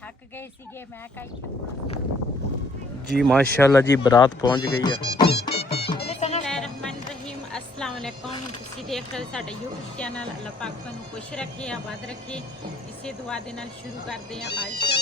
थक गए सीगे मैं कहीं जी माशाल्लाह जी बरात पहुंच गई है। रहीम अस्सलाम वालेकुम ਤੁਸੀਂ ਦੇਖ ਰਹੇ ਸਾਡਾ YouTube ਚੈਨਲ ਅੱਲਾਹ ਪਾਕ ਤੁਹਾਨੂੰ ਖੁਸ਼ ਰੱਖੇ ਆਬਾਦ ਰੱਖੇ ਇਸੇ ਦੁਆ ਦੇ ਨਾਲ ਸ਼ੁਰੂ ਕਰਦੇ ਹਾਂ ਅੱਜ ਦਾ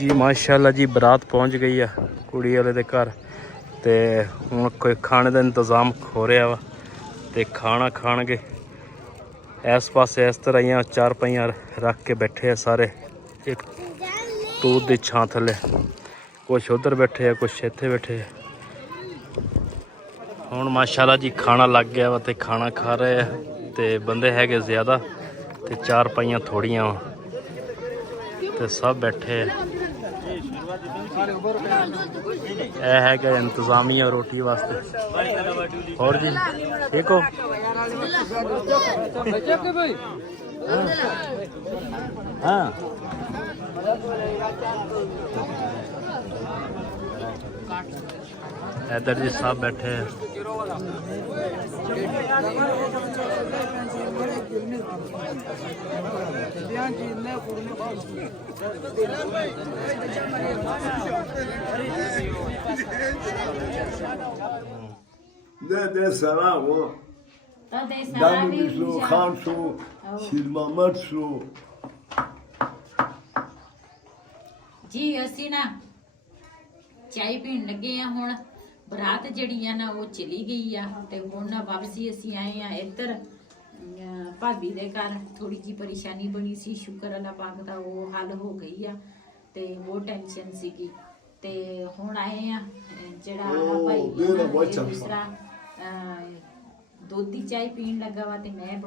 जी माशाल्लाह जी बरात पहुंच गई है कुड़ी वाले दे घर ते हुण कोई खाने का इंतज़ाम हो रहा वा ते खाना खाणगे इस पासे इस तरह ही चार पाइयां रख के बैठे हैं सारे एक तूत दी छां थले कुछ उधर बैठे हैं कुछ इत्थे बैठे हैं। हुण माशाल्लाह जी खाना लग गया वा ते खाना खा रहे हैं ते बंदे हैगे ज़्यादा ते चार पाइयां थोड़ियां वा ते सब बैठे हैं। यह है क्या इंतजामिया रोटी वास्ते। और जी ठीक हो? हाँ इधर जी सब बैठे हैं। De sana o. ਤਦੇ ਸਾਰਾ ਨਾਨੀ ਵੀ ਸੋ ਖਾਨ ਸੋ ਸ਼ੀਰ ਮੁਹੰਮਦ ਸੋ ਜੀ ਅਸੀਂ ਨਾ ਚਾਹ ਪੀਣ ਲੱਗੇ ਆ ਹੁਣ ਬਰਾਤ ਜਿਹੜੀ ਆ ਨਾ ਉਹ ਚਲੀ ਗਈ ਆ ਤੇ ਹੁਣ ਨਾ ਵਾਪਸੀ ਅਸੀਂ ਆਏ ਆ ਇੱਧਰ ਭਾਬੀ ਦੇ ਘਰ ਥੋੜੀ ਜੀ ਪਰੇਸ਼ਾਨੀ ਬਣੀ ਸੀ ਸ਼ੁਕਰ ਅੱਲਾਹ ਪਾਕ ਦਾ ਉਹ ਹੱਲ ਹੋ ਗਈ ਆ ਤੇ ਉਹ ਟੈਨਸ਼ਨ ਸੀਗੀ ਤੇ ਹੁਣ ਆਏ ਆ ਜਿਹੜਾ ਭਾਈ ਦੂਸਰਾ ਦੁੱਧ ਦੀ ਚਾਹ ਪੀਣ ਲੱਗਾ ਵਾ ਤੇ ਮੈਂ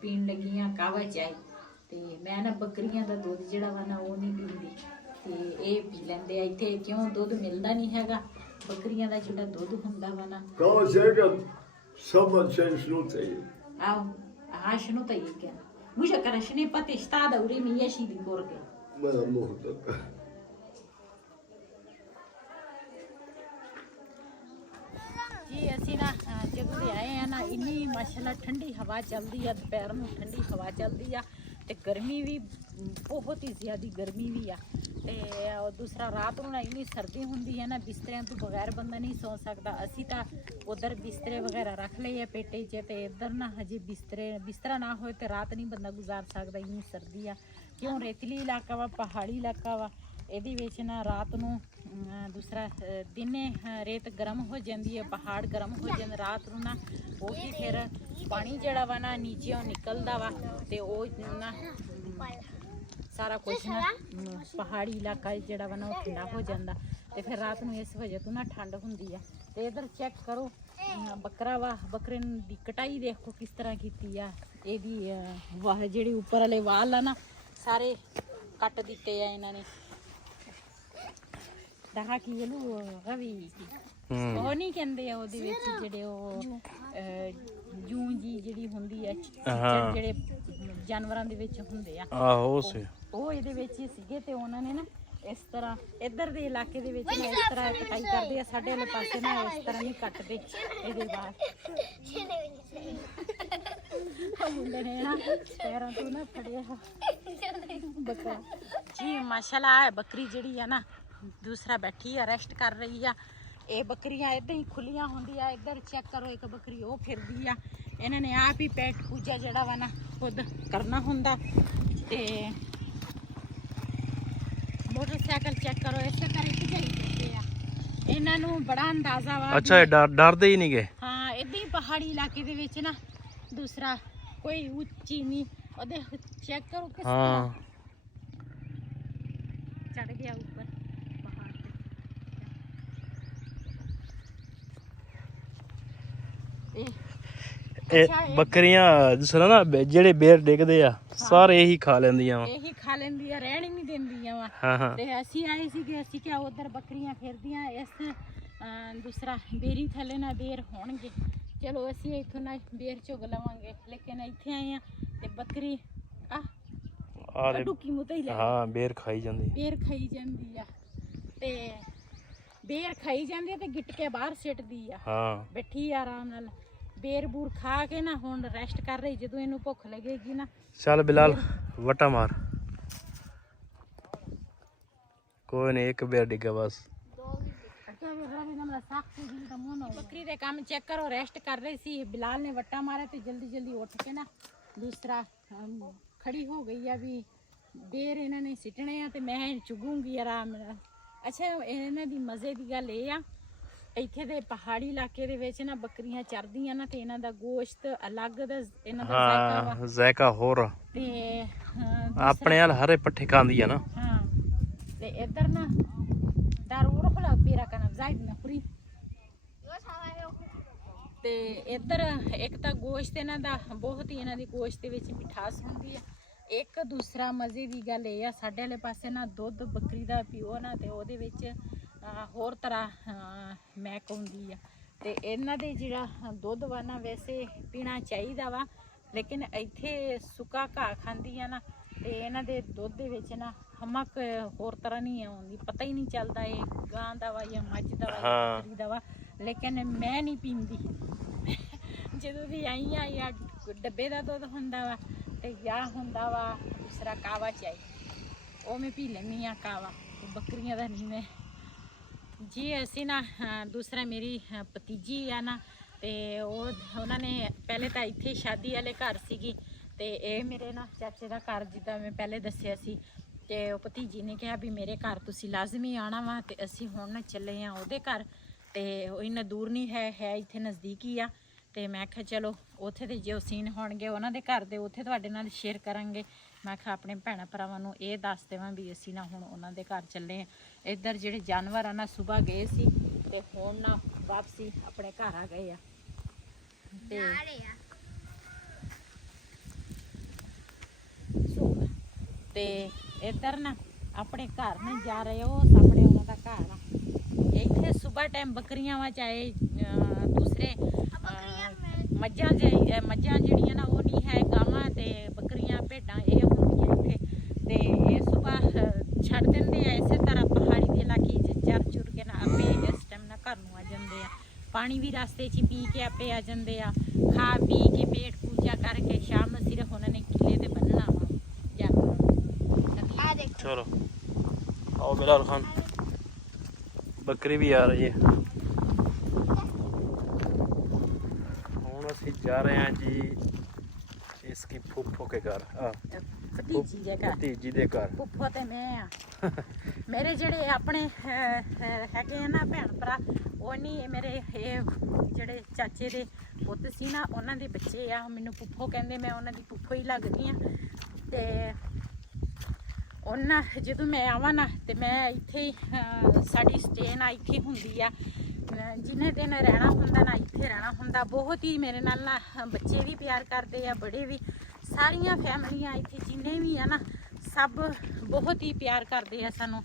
ਪੀਣ ਲੱਗੀ ਆ ਕਾਵਾ ਚਾਹ ਤੇ ਮੈਂ ਨਾ ਬੱਕਰੀਆਂ ਦਾ ਦੁੱਧ ਜਿਹੜਾ ਵਾ ਨਾ ਉਹ ਨਹੀਂ ਪੀਂਦੀ ਤੇ ਇਹ ਪੀ ਲੈਂਦੇ ਆ ਇੱਥੇ ਕਿਉਂ ਦੁੱਧ ਮਿਲਦਾ ਨਹੀਂ ਹੈਗਾ ਬੱਕਰੀਆਂ ਦਾ ਜਿਹੜਾ ਦੁੱਧ ਹੁੰਦਾ ਵਾ ਨਾ Kan zeggen, someone says no to you. ਆਹ ਆਹ ਸ਼ਨੂ ਤਾਂ ਇਹ ਕਿਹਾ ਮੁਝੇ ਕਰਸ਼ਨੇ ਪਤੇ ਸਤਾ ਦਾ ਉਰੇ ਮੀਆਂ ਸ਼ੀ ਦੀ ਕੋਰ ਕੇ Maar dan mocht dat. ਜੀ ਅਸੀਂ ਨਾ ਜਦੋਂ ਦੇ ਆਏ ਆ ਨਾ ਇੰਨੀ ਮਾਸ਼ਾਅੱਲਾ ਠੰਡੀ ਹਵਾ ਚੱਲਦੀ ਆ ਦੁਪਹਿਰ ਨੂੰ ਠੰਡੀ ਹਵਾ ਚੱਲਦੀ ਆ ਤੇ ਗਰਮੀ ਵੀ ਬਹੁਤ ਹੀ ਜ਼ਿਆਦੀ ਗਰਮੀ ਵੀ ਆ ਤੇ ਦੂਸਰਾ ਰਾਤ ਨੂੰ ਨਾ ਇੰਨੀ ਸਰਦੀ ਹੁੰਦੀ ਹੈ ਨਾ ਬਿਸਤਰਿਆਂ ਤੋਂ ਬਗੈਰ ਬੰਦਾ ਨਹੀਂ ਸੌ ਸਕਦਾ ਅਸੀਂ ਤਾਂ ਉਧਰ ਬਿਸਤਰੇ ਵਗੈਰਾ ਰੱਖ ਲਏ ਆ ਪੇਟੇ 'ਚ ਤੇ ਇੱਧਰ ਨਾ ਹਜੇ ਬਿਸਤਰਾ ਨਾ ਹੋਏ ਤੇ ਰਾਤ ਨਹੀਂ ਬੰਦਾ ਗੁਜ਼ਾਰ ਸਕਦਾ ਇੰਨੀ ਸਰਦੀ ਆ ਕਿਉਂ ਰੇਤਲੀ ਇਲਾਕਾ ਵਾ ਪਹਾੜੀ ਇਲਾਕਾ ਵਾ ਇਹਦੇ ਵਿੱਚ ਨਾ ਰਾਤ ਨੂੰ ਦੂਸਰਾ ਦਿਨੇ ਰੇਤ ਗਰਮ ਹੋ ਜਾਂਦੀ ਹੈ ਪਹਾੜ ਗਰਮ ਹੋ ਜਾਂਦੇ ਰਾਤ ਨੂੰ ਨਾ ਉਹੀ ਫਿਰ ਪਾਣੀ ਜਿਹੜਾ ਵਾ ਨਾ ਨੀਚੇੋਂ ਨਿਕਲਦਾ ਵਾ ਤੇ ਉਹ ਨਾ ਸਾਰਾ ਕੁਛ ਨਾ ਪਹਾੜੀ ਇਲਾਕਾ ਜਿਹੜਾ ਵਾ ਨਾ ਉਹ ਠੰਡਾ ਹੋ ਜਾਂਦਾ ਤੇ ਫਿਰ ਰਾਤ ਨੂੰ ਇਸ ਵਜ੍ਹਾ ਤੋਂ ਨਾ ਠੰਡ ਹੁੰਦੀ ਆ ਤੇ ਇਧਰ ਚੈੱਕ ਕਰੋ ਬੱਕਰਾ ਵਾ ਬੱਕਰੇ ਦੀ ਕਟਾਈ ਦੇਖੋ ਕਿਸ ਤਰ੍ਹਾਂ ਕੀਤੀ ਆ ਇਹਦੀ ਵਾਹ ਜਿਹੜੀ ਉੱਪਰ ਵਾਲੇ ਵਾਲ ਆ ਨਾ ਸਾਰੇ ਕੱਟ ਦਿੱਤੇ ਆ ਇਹਨਾਂ ਨੇ ਦਹਾ ਕੀ ਇਹਨੂੰ ਰਵੀ ਉਹ ਨਹੀਂ ਕਹਿੰਦੇ ਆ ਉਹਦੇ ਵਿੱਚ ਜਿਹੜੇ ਉਹ ਜੂੰ ਜੀ ਜਿਹੜੀ ਹੁੰਦੀ ਆ ਜਿਹੜੇ ਜਾਨਵਰਾਂ ਦੇ ਵਿੱਚ ਹੁੰਦੇ ਆ ਆਹੋ ਉਹ ਇਹਦੇ ਵਿੱਚ ਹੀ ਸੀਗੇ ਤੇ ਉਹਨਾਂ ਨੇ ਨਾ ਇਸ ਤਰ੍ਹਾਂ ਇੱਧਰ ਦੇ ਇਲਾਕੇ ਦੇ ਵਿੱਚ ਨਾ ਇਸ ਤਰ੍ਹਾਂ ਕਟਾਈ ਕਰਦੇ ਆ ਸਾਡੇ ਵਾਲੇ ਪਾਸੇ ਨਾ ਇਸ ਤਰ੍ਹਾਂ ਨਹੀਂ ਕੱਟਦੇ ਇਹਦੇ ਬਾਅਦ ਮੁੰਡੇ ਨੇ ਨਾ ਪੈਰਾਂ ਤੋਂ ਨਾ ਫੜਿਆ ਬੱਕਰਾ ਜੀ ਮਾਸ਼ਾਅੱਲਾ ਬੱਕਰੀ ਜਿਹੜੀ ਆ ਨਾ ਦੂਸਰਾ ਬੈਠੀ ਆ ਰੈਸਟ ਕਰ ਰਹੀ ਆ ਇਹ ਬੱਕਰੀਆਂ ਇਦਾਂ ਹੀ ਖੁੱਲੀਆਂ ਹੁੰਦੀਆਂ ਇੱਧਰ ਚੈੱਕ ਕਰੋ ਇੱਕ ਬੱਕਰੀ ਉਹ ਫਿਰਦੀ ਆ ਇਹਨਾਂ ਨੇ ਆਪ ਹੀ ਪੇਟ ਪੂਜਾ ਜਿਹੜਾ ਵਾ ਨਾ ਖੁਦ ਕਰਨਾ ਹੁੰਦਾ ਤੇ ਮੋਟਰਸਾਈਕਲ ਚੈੱਕ ਕਰੋ ਇਸੇ ਤਰ੍ਹਾਂ ਹੀ ਚੱਲੀ ਜਾਂਦੇ ਆ ਇਹਨਾਂ ਨੂੰ ਬੜਾ ਅੰਦਾਜ਼ਾ ਵਾ ਅੱਛਾ ਇਹ ਡਰਦੇ ਹੀ ਨਹੀਂ ਗਏ ਹਾਂ ਇਦਾਂ ਹੀ ਪਹਾੜੀ ਇਲਾਕੇ ਦੇ ਵਿੱਚ ਨਾ ਦੂਸਰਾ ਕੋਈ ਉੱਚੀ ਨਹੀਂ ਉਹਦੇ ਚੈੱਕ ਕਰੋ ਕਿਸ ਤਰ੍ਹਾਂ ਚੜ ਗਿਆ ਉੱਪਰ ਪਹਾੜ ਤੇ ਇਹ ਬੱਕਰੀਆਂ ਜਿਸਰਾ ਨਾ ਜਿਹੜੇ ਬੇਰ ਡਿੱਗਦੇ ਆ ਸਾਰੇ ਇਹੀ ਖਾ ਲੈਂਦੀਆਂ ਵਾ ਇਹੀ ਖਾ ਲੈਂਦੀਆਂ ਰਹਿਣ ਹੀ ਨਹੀਂ ਦਿੰਦੀਆਂ ਵਾ ਹਾਂ ਤੇ ਅਸੀਂ ਆਏ ਸੀਗੇ ਅਸੀਂ ਕਿਹਾ ਉਧਰ ਬੱਕਰੀਆਂ ਫਿਰਦੀਆਂ ਇਸ ਦੂਸਰਾ ਬੇਰੀ ਥੱਲੇ ਨਾ ਬੇਰ ਹੋਣਗੇ ਚਲੋ ਅਸੀਂ ਇੱਥੋਂ ਨਾ ਬੇਰ ਚੁਗ ਲਵਾਂਗੇ ਲੇਕਿਨ ਇੱਥੇ ਆਏ ਆ ਤੇ ਬੱਕਰੀ ਆ ਡੁੱਕੀ ਮੁੱਤੇ ਹੀ ਲੈ ਹਾਂ ਬੇਰ ਖਾਈ ਜਾਂਦੀ ਬੇਰ ਖਾਈ ਜਾਂਦੀ ਆ ਤੇ ਬੇਰ ਖਾਈ ਜਾਂਦੀ ਆ ਤੇ ਗਿੱਟ ਕੇ ਬਾਹਰ ਸਿੱਟਦੀ ਆ ਹਾਂ ਬੈਠੀ ਆ ਆਰਾਮ ਨਾਲ ਬੇਰ ਬੂਰ ਖਾ ਕੇ ਨਾ ਹੁਣ ਰੈਸਟ ਕਰ ਰਹੀ ਜਦੋਂ ਇਹਨੂੰ ਭੁੱਖ ਲੱਗੇਗੀ ਨਾ ਚੱਲ ਬਿਲਾਲ ਵਟਾ ਮਾਰ ਕੋਈ ਨਹੀਂ ਇੱਕ ਬੇਰ ਡਿੱਗਾ ਬਸ ਬੱਕਰੀ ਦੇ ਕੰਮ ਚੈੱਕ ਕਰੋ ਰੈਸਟ ਕਰ ਰਹੀ ਸੀ ਬਿਲਾਲ ਨੇ ਵੱਟਾ ਮਾਰਿਆ ਤੇ ਜਲਦੀ ਜਲਦੀ ਉੱਠ ਕੇ ਨਾ ਦੂਸਰਾ ਖੜੀ ਹੋ ਗਈ ਆ ਵੀ ਬੇਰ ਇਹਨਾਂ ਨੇ ਸਿੱਟਣੇ ਆ ਤੇ ਮੈਂ ਚੁਗੂੰਗੀ ਆਰਾਮ ਨਾਲ ਅੱਛਾ ਇਹਨਾਂ ਦੀ ਮਜ਼ੇ ਦੀ ਗੱਲ ਇਹ ਆ ਇੱਥੇ ਦੇ ਪਹਾੜੀ ਇਲਾਕੇ ਦੇ ਵਿੱਚ ਨਾ ਬੱਕਰੀਆਂ ਚਰਦੀਆਂ ਨਾ ਤੇ ਇਹਨਾਂ ਦਾ ਗੋਸ਼ਤ ਅਲੱਗ ਦਾ ਇਹਨਾਂ ਦਾ ਜ਼ਾਇਕਾ ਵਾ ਜ਼ਾਇਕਾ ਹੋਰ ਤੇ ਆਪਣੇ ਹਾਲ ਹਰੇ ਪੱਠੇ ਖਾਂਦੀ ਆ ਨਾ ਹਾਂ ਤੇ ਇੱਧਰ ਨਾ ਦਾਰੂ ਰੋਲਾ ਪੀਰਾ ਕਨਾ ਜ਼ਾਇਦ ਨਾ ਪੂਰੀ ਤੇ ਇੱਧਰ ਇੱਕ ਤਾਂ ਗੋਸ਼ਤ ਇਹਨਾਂ ਦਾ ਬਹੁਤ ਹੀ ਇਹਨਾਂ ਦੀ ਗੋਸ਼ਤ ਦੇ ਵਿੱਚ ਮਿਠਾਸ ਹੁੰਦੀ ਆ ਇੱਕ ਦੂਸਰਾ ਮਜ਼ੇ ਦੀ ਗੱਲ ਇਹ ਆ ਸਾਡੇ ਵਾਲੇ ਪਾਸੇ ਨਾ ਦੁੱਧ ਬੱਕਰੀ ਦਾ ਪੀਓ ਨਾ ਤੇ ਉਹਦੇ ਵਿੱਚ ਹੋਰ ਤਰ੍ਹਾਂ ਮਹਿਕ ਹੁੰਦੀ ਆ ਤੇ ਇਹਨਾਂ ਦੇ ਜਿਹੜਾ ਦੁੱਧ ਵਾ ਨਾ ਵੈਸੇ ਪੀਣਾ ਚਾਹੀਦਾ ਵਾ ਲੇਕਿਨ ਇੱਥੇ ਸੁੱਕਾ ਘਾਹ ਖਾਂਦੀ ਆ ਨਾ ਤੇ ਇਹਨਾਂ ਦੇ ਦੁੱਧ ਦੇ ਵਿੱਚ ਨਾ ਹਮਕ ਹੋਰ ਤਰ੍ਹਾਂ ਨਹੀਂ ਆਉਂਦੀ ਪਤਾ ਹੀ ਨਹੀਂ ਚੱਲਦਾ ਇਹ ਗਾਂ ਦਾ ਵਾ ਜਾਂ ਮੱਝ ਦਾ ਵਾ ਜਾਂ ਬੱਕਰੀ ਦਾ ਵਾ ਲੇਕਿਨ ਮੈਂ ਨਹੀਂ ਪੀਂਦੀ ਜਦੋਂ ਵੀ ਆਈ ਆ ਜਾਂ ਡੱਬੇ ਦਾ ਦੁੱਧ ਹੁੰਦਾ ਵਾ ਤੇ ਜਾਂ ਹੁੰਦਾ ਵਾ ਦੂਸਰਾ ਕਾਵਾ ਚਾਹੀ ਉਹ ਮੈਂ ਪੀ ਲੈਂਦੀ ਆ ਕਾਵਾ ਬੱਕਰੀਆਂ ਦਾ ਨਹੀਂ ਮੈਂ ਜੀ ਅਸੀਂ ਨਾ ਦੂਸਰਾ ਮੇਰੀ ਭਤੀਜੀ ਆ ਨਾ ਤੇ ਉਹਨਾਂ ਨੇ ਪਹਿਲੇ ਤਾਂ ਇੱਥੇ ਸ਼ਾਦੀ ਵਾਲੇ ਘਰ ਸੀਗੀ, ਤੇ ਇਹ ਮੇਰੇ ਨਾ ਚਾਚੇ ਦਾ ਘਰ, ਜਿੱਦਾਂ ਮੈਂ ਪਹਿਲੇ ਦੱਸਿਆ ਸੀ। ਤੇ ਉਹ ਭਤੀਜੀ ਨੇ ਕਿਹਾ ਵੀ ਮੇਰੇ ਘਰ ਤੁਸੀਂ ਲਾਜ਼ਮੀ ਆਉਣਾ ਵਾ, ਤੇ ਅਸੀਂ ਹੁਣ ਚੱਲੇ ਆ ਉਹਦੇ ਘਰ। ਤੇ ਉਹ ਇੰਨਾ ਦੂਰ ਨਹੀਂ ਹੈ ਇੱਥੇ ਨਜ਼ਦੀਕ ਹੀ ਆ। ਤੇ ਮੈਂ ਕਿਹਾ ਚਲੋ ਉੱਥੇ ਦੇ ਜੋ ਸੀਨ ਹੋਣਗੇ ਉਹਨਾਂ ਦੇ ਘਰ ਦੇ, ਉੱਥੇ ਤੁਹਾਡੇ ਨਾਲ ਸ਼ੇਅਰ ਕਰਾਂਗੇ। ਮੈਂ ਕਿਹਾ ਆਪਣੇ ਭੈਣਾਂ ਭਰਾਵਾਂ ਨੂੰ ਇਹ ਦੱਸ ਦੇਵਾਂ ਵੀ ਅਸੀਂ ਨਾ ਹੁਣ ਉਹਨਾਂ ਦੇ ਘਰ ਚੱਲੇ ਆ। ਇੱਧਰ ਜਿਹੜੇ ਜਾਨਵਰ ਆ ਨਾ ਸੁਬਾਹ ਗਏ ਸੀ, ਤੇ ਹੁਣ ਨਾ ਵਾਪਸੀ ਆਪਣੇ ਘਰ ਆ ਗਏ ਆ। ਤੇ ਇੱਧਰ ਨਾ ਆਪਣੇ ਘਰ ਨੂੰ ਜਾ ਰਹੇ, ਉਹ ਸਾਹਮਣੇ ਉਹਨਾਂ ਦਾ ਘਰ ਆ। ਇੱਥੇ ਸੁਬਾਹ ਟਾਈਮ ਬੱਕਰੀਆਂ ਵਾ, ਚਾਹੇ ਦੂਸਰੇ ਮੱਝਾਂ ਜਿਹੜੀਆਂ ਨਾ ਉਹ ਨਹੀਂ ਹੈ, ਗਾਵਾਂ ਤੇ ਬੱਕਰੀਆਂ ਭੇਡਾਂ ਇਹ ਹੁੰਦੀਆਂ ਇੱਥੇ। ਤੇ ਇਹ ਸੁਬਾਹ ਛੱਡ ਦਿੰਦੇ ਆ ਇਸੇ ਤਰ੍ਹਾਂ ਪਹਾੜੀ ਦੇ ਇਲਾਕੇ 'ਚ ਚਰ ਚੁਰ ਕੇ ਨਾ ਆਪੇ ਇਸ ਟਾਈਮ ਨਾਲ ਘਰ ਨੂੰ ਆ ਜਾਂਦੇ ਆ। ਪਾਣੀ ਵੀ ਰਸਤੇ 'ਚ ਪੀ ਕੇ ਆਪੇ ਆ ਜਾਂਦੇ ਆ, ਖਾ ਪੀ ਕੇ ਪੇਟ ਪੂਜਾ ਕਰਕੇ ਸ਼ਾਮ ਨੂੰ ਸਿਰਫ ਉਹਨਾਂ ਨੇ ਕਿਲੇ ਤੇ ਬੰਨਣਾ ਵਾ ਜਾਨਵਰਾਂ ਨੂੰ। ਚਲੋ आओ बिलाल खान, बकरी भी आ रही है। ਹੁਣ ਅਸੀਂ ਜਾ ਰਹੇ ਹਾਂ ਜੀ ਇਸकी फूफो के घर, ਭਤੀਜੀ ਦੇ ਘਰ। ਫੁੱਫੋ ਤੇ ਮੈਂ ਆ। ਮੇਰੇ ਜਿਹੜੇ ਆਪਣੇ ਹੈਗੇ ਆ ਨਾ ਭੈਣ ਭਰਾ, ਉਹ ਨਹੀਂ ਮੇਰੇ ਇਹ ਜਿਹੜੇ ਚਾਚੇ ਦੇ ਪੁੱਤ ਸੀ ਨਾ, ਉਹਨਾਂ ਦੇ ਬੱਚੇ ਆ। ਮੈਨੂੰ ਫੁੱਫੋ ਕਹਿੰਦੇ, ਮੈਂ ਉਹਨਾਂ ਦੀ ਫੁੱਫੋ ਹੀ ਲੱਗਦੀ ਆ। ਤੇ ਉਹਨਾਂ ਜਦੋਂ ਮੈਂ ਆਵਾਂ ਨਾ, ਤੇ ਮੈਂ ਇੱਥੇ ਹੀ ਸਾਡੀ ਸਟੇ ਨਾ ਇੱਥੇ ਹੁੰਦੀ ਆ। ਜਿੰਨੇ ਦਿਨ ਰਹਿਣਾ ਹੁੰਦਾ ਨਾ ਇੱਥੇ ਰਹਿਣਾ ਹੁੰਦਾ। ਬਹੁਤ ਹੀ ਮੇਰੇ ਨਾਲ ਨਾ ਬੱਚੇ ਵੀ ਪਿਆਰ ਕਰਦੇ ਆ, ਬੜੇ ਵੀ, ਸਾਰੀਆਂ ਫੈਮਲੀਆਂ ਇੱਥੇ ਜਿੰਨੇ ਵੀ ਆ ਨਾ ਸਭ ਬਹੁਤ ਹੀ ਪਿਆਰ ਕਰਦੇ ਆ ਸਾਨੂੰ,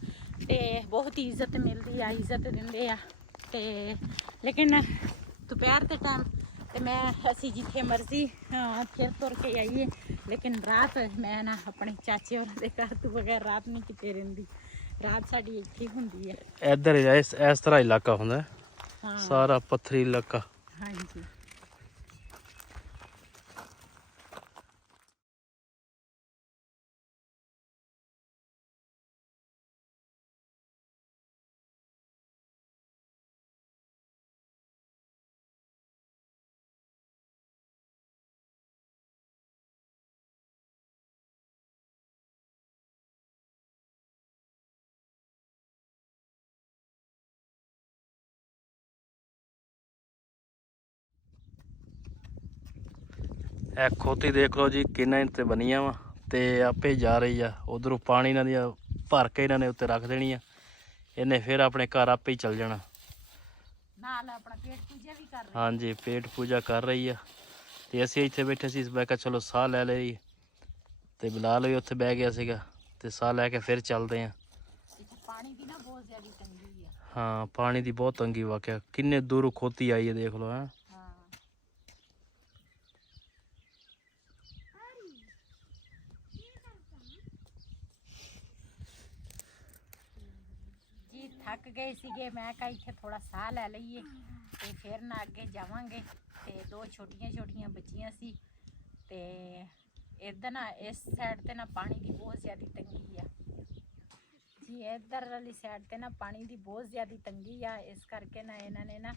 ਤੇ ਬਹੁਤ ਹੀ ਇੱਜ਼ਤ ਮਿਲਦੀ ਆ, ਇੱਜ਼ਤ ਦਿੰਦੇ ਆ। ਤੇ ਲੇਕਿਨ ਦੁਪਹਿਰ ਦੇ ਟਾਈਮ ਤੇ ਅਸੀਂ ਜਿੱਥੇ ਮਰਜ਼ੀ ਫਿਰ ਤੁਰ ਕੇ ਆਈਏ, ਲੇਕਿਨ ਰਾਤ ਮੈਂ ਨਾ ਆਪਣੇ ਚਾਚੇ ਹੋਰਾਂ ਦੇ ਘਰ ਤੋਂ ਬਗੈਰ ਰਾਤ ਨਹੀਂ ਕਿਤੇ ਰਹਿੰਦੀ। ਰਾਤ ਸਾਡੀ ਇੱਥੇ ਹੁੰਦੀ ਹੈ। ਇੱਧਰ ਇਸ ਤਰ੍ਹਾਂ ਇਲਾਕਾ ਹੁੰਦਾ ਹੈ, ਹਾਂ ਸਾਰਾ ਪੱਥਰੀ ਇਲਾਕਾ। ਹਾਂਜੀ। ਇਹ ਖੋਤੀ ਦੇਖ ਲਓ ਜੀ ਕਿੰਨਾ ਇੰਚ ਤੇ ਬਣੀਆਂ ਵਾ, ਤੇ ਆਪੇ ਜਾ ਰਹੀ ਆ ਉਧਰੋਂ। ਪਾਣੀ ਇਹਨਾਂ ਦੀਆਂ ਭਰ ਕੇ ਇਹਨਾਂ ਨੇ ਉੱਤੇ ਰੱਖ ਦੇਣੀ ਆ, ਇਹਨੇ ਫਿਰ ਆਪਣੇ ਘਰ ਆਪੇ ਹੀ ਚੱਲ ਜਾਣਾ। ਨਾਲ ਆਪਣਾ ਪੇਟ ਪੂਜਾ ਵੀ ਕਰ ਰਹੇ। ਹਾਂਜੀ, ਪੇਟ ਪੂਜਾ ਕਰ ਰਹੀ ਆ। ਤੇ ਅਸੀਂ ਇੱਥੇ ਬੈਠੇ ਸੀ, ਮੈਂ ਕਿਹਾ ਚਲੋ ਸਾਹ ਲੈ ਲਈ, ਤੇ ਬਿਲਾਲ ਵੀ ਉੱਥੇ ਬਹਿ ਗਿਆ ਸੀਗਾ, ਤੇ ਸਾਹ ਲੈ ਕੇ ਫਿਰ ਚੱਲਦੇ ਆ। ਪਾਣੀ ਦੀ ਨਾ ਬਹੁਤ ਜ਼ਿਆਦਾ ਤੰਗੀ ਆ। ਹਾਂ, ਪਾਣੀ ਦੀ ਬਹੁਤ ਤੰਗੀ ਵਾਕਿਆ। ਕਿੰਨੇ ਦੂਰੋਂ ਖੋਤੀ ਆਈ ਹੈ ਦੇਖ ਲਓ। ਹੈ ਜੀ, ਥੱਕ ਗਏ ਸੀਗੇ। ਮੈਂ ਕਿਹਾ ਇੱਥੇ ਥੋੜਾ ਸਾਹ ਲੈ ਲਈਏ, ਤੇ ਫਿਰ ਨਾ ਅੱਗੇ ਜਾਵਾਂਗੇ। ਤੇ ਦੋ ਛੋਟੀਆਂ ਬੱਚੀਆਂ ਸੀ, ਤੇ ਇੱਧਰ ਨਾ ਇਸ ਸਾਈਡ ਤੇ ਨਾ ਪਾਣੀ ਦੀ ਬਹੁਤ ਜ਼ਿਆਦਾ ਤੰਗੀ ਆ ਜੀ। ਇੱਧਰ ਵਾਲੀ ਸਾਈਡ ਤੇ ਨਾ ਪਾਣੀ ਦੀ ਬਹੁਤ ਜ਼ਿਆਦਾ ਤੰਗੀ ਆ। ਇਸ ਕਰਕੇ ਨਾ ਇਹਨਾਂ ਨੇ ਨਾ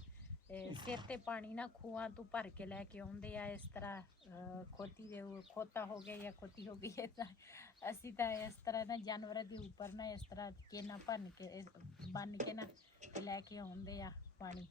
ਸਿਰ ਤੇ ਪਾਣੀ ਨਾ ਖੂਹਾਂ ਤੋਂ ਭਰ ਕੇ ਲੈ ਕੇ ਆਉਂਦੇ ਆ। ਇਸ ਤਰ੍ਹਾਂ ਖੋਤਾ ਹੋ ਗਿਆ ਜਾਂ ਖੋਤੀ ਹੋ ਗਈ, ਅਸੀਂ ਤਾਂ ਇਸ ਤਰ੍ਹਾਂ ਨਾ ਜਾਨਵਰਾਂ ਦੇ ਉੱਪਰ ਨਾ ਇਸ ਤਰ੍ਹਾਂ ਕੇਨਾ ਬੰਨ ਕੇ ਨਾ ਤੇ ਲੈ ਕੇ ਆਉਂਦੇ ਆ ਪਾਣੀ।